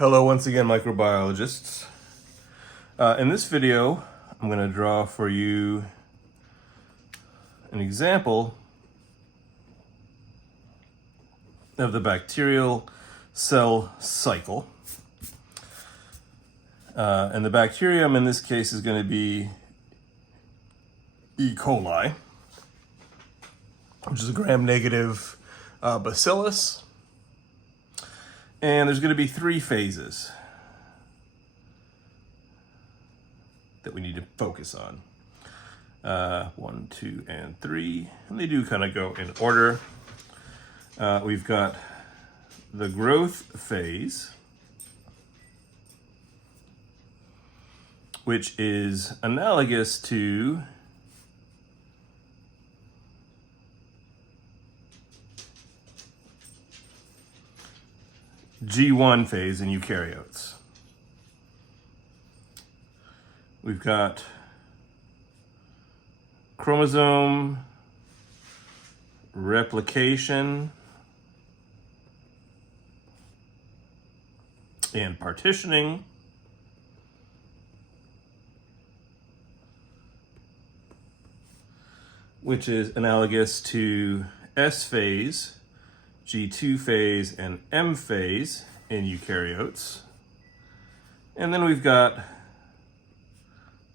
Hello once again, microbiologists. In this video, I'm going to draw for you an example of the bacterial cell cycle. And the bacterium in this case is going to be E. coli, which is a gram-negative bacillus. And there's going to be three phases that we need to focus on. 1, 2, and 3. And they do kind of go in order. We've got the growth phase, which is analogous to G1 phase in eukaryotes. We've got chromosome replication and partitioning. Which is analogous to S phase, G2 phase, and M phase in eukaryotes. And then we've got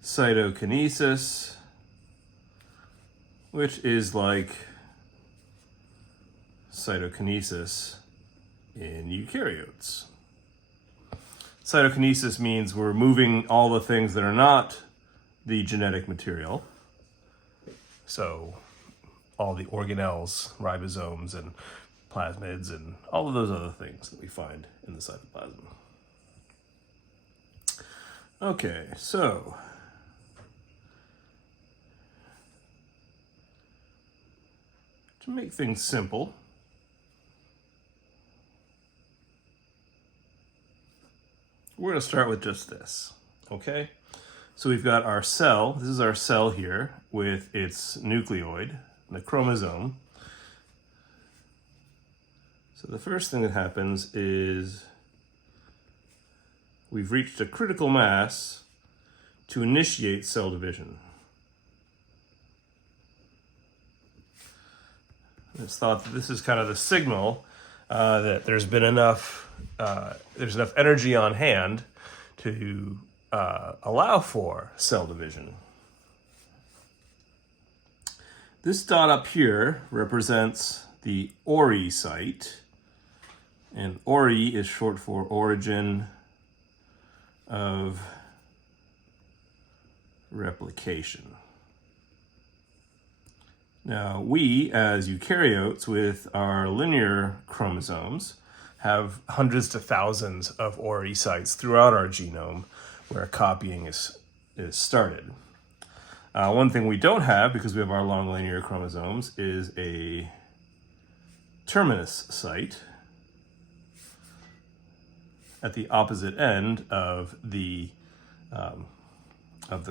cytokinesis, which is like cytokinesis in eukaryotes. Cytokinesis means we're moving all the things that are not the genetic material. So all the organelles, ribosomes, and plasmids, and all of those other things that we find in the cytoplasm. Okay, so to make things simple, we're going to start with just this, okay? So we've got our cell. This is our cell here with its nucleoid, the chromosome. So the first thing that happens is we've reached a critical mass to initiate cell division. It's thought that this is kind of the signal that there's been enough energy on hand to allow for cell division. This dot up here represents the ORI site, and ORI is short for origin of replication. Now, we as eukaryotes with our linear chromosomes have hundreds to thousands of ORI sites throughout our genome where copying is started. One thing we don't have, because we have our long linear chromosomes, is a terminus site at the opposite end of the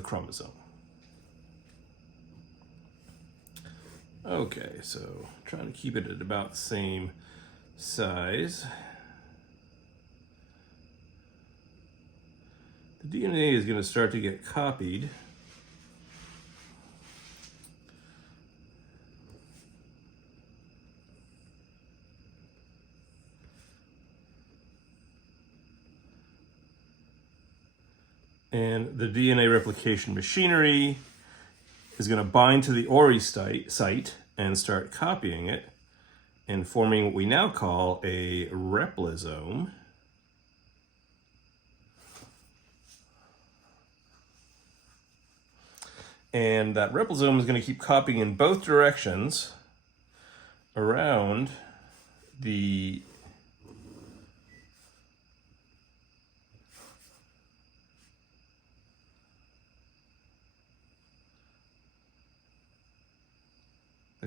chromosome. Okay, so trying to keep it at about the same size. The DNA is going to start to get copied. And the DNA replication machinery is going to bind to the ORI site and start copying it and forming what we now call a replisome. And that replisome is going to keep copying in both directions around the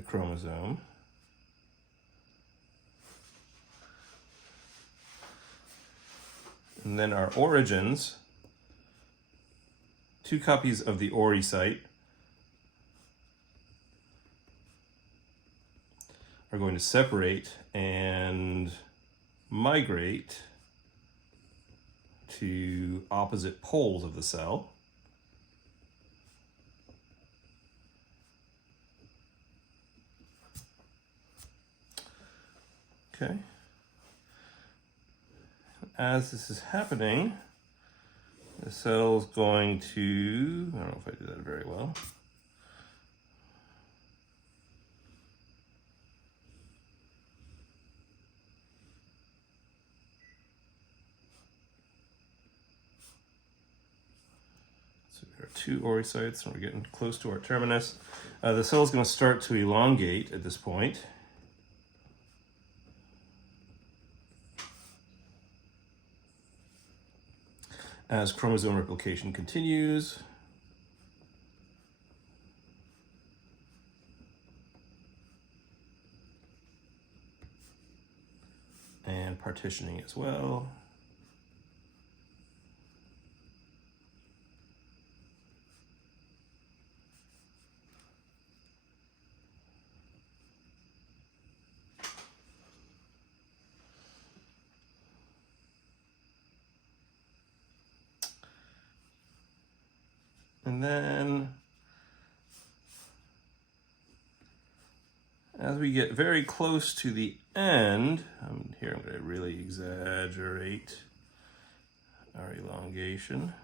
chromosome. And then our origins, 2 copies of the ORI site are going to separate and migrate to opposite poles of the cell. Okay. As this is happening, the cell's going to, I don't know if I did that very well. So there are 2 oocytes, and we're getting close to our terminus. The cell's going to start to elongate at this point. As chromosome replication continues. And partitioning as well. And then, as we get very close to the end, here I'm going to really exaggerate our elongation.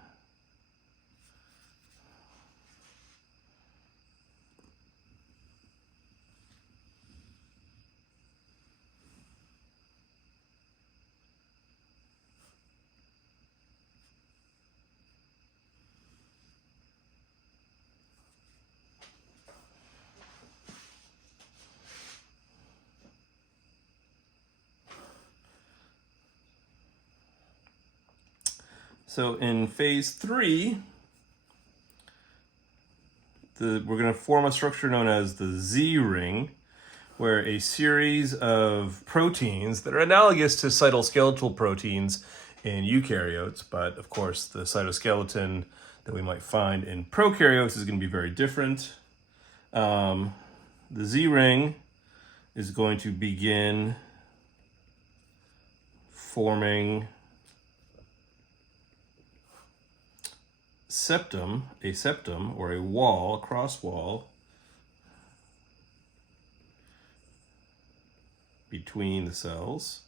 So in phase 3, we're going to form a structure known as the Z ring, where a series of proteins that are analogous to cytoskeletal proteins in eukaryotes, but of course the cytoskeleton that we might find in prokaryotes is going to be very different. The Z ring is going to begin forming a septum or a wall, a cross wall between the cells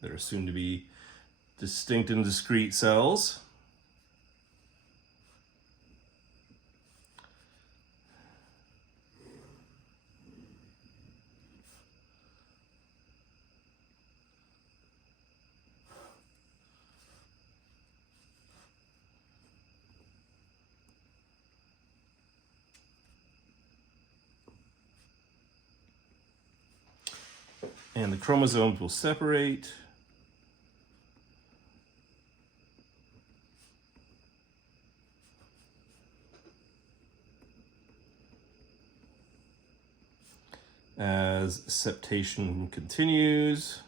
that are soon to be distinct and discrete cells. And the chromosomes will separate. As septation continues.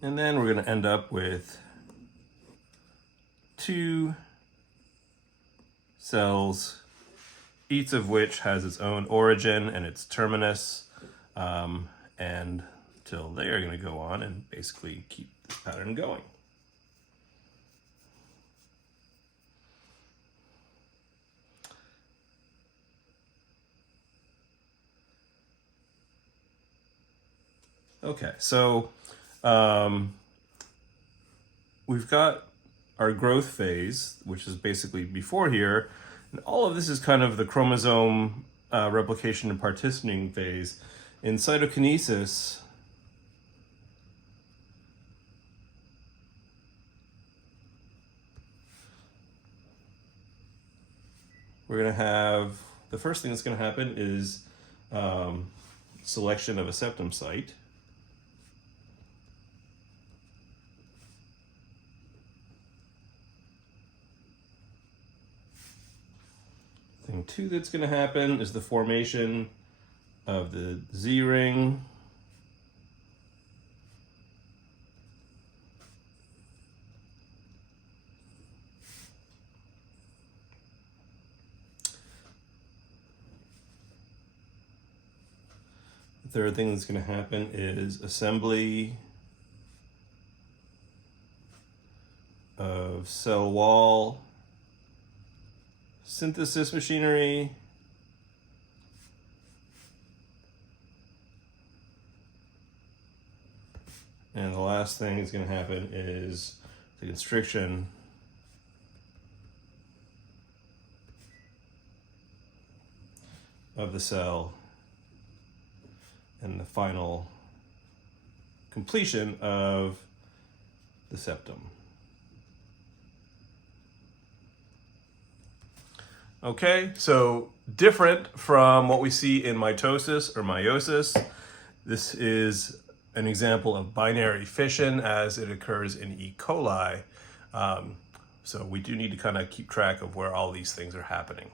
And then we're going to end up with 2 cells, each of which has its own origin and its terminus, and till they are going to go on and basically keep this pattern going. Okay, so we've got our growth phase, which is basically before here, and all of this is kind of the chromosome replication and partitioning phase. In cytokinesis, we're going to have, the first thing that's going to happen is selection of a septum site. Thing 2 that's going to happen is the formation of the Z ring. third thing that's going to happen is assembly of cell wall synthesis machinery. And the last thing that's going to happen is the constriction of the cell and the final completion of the septum. Okay, so different from what we see in mitosis or meiosis, this is an example of binary fission as it occurs in E. coli. So we do need to kind of keep track of where all these things are happening.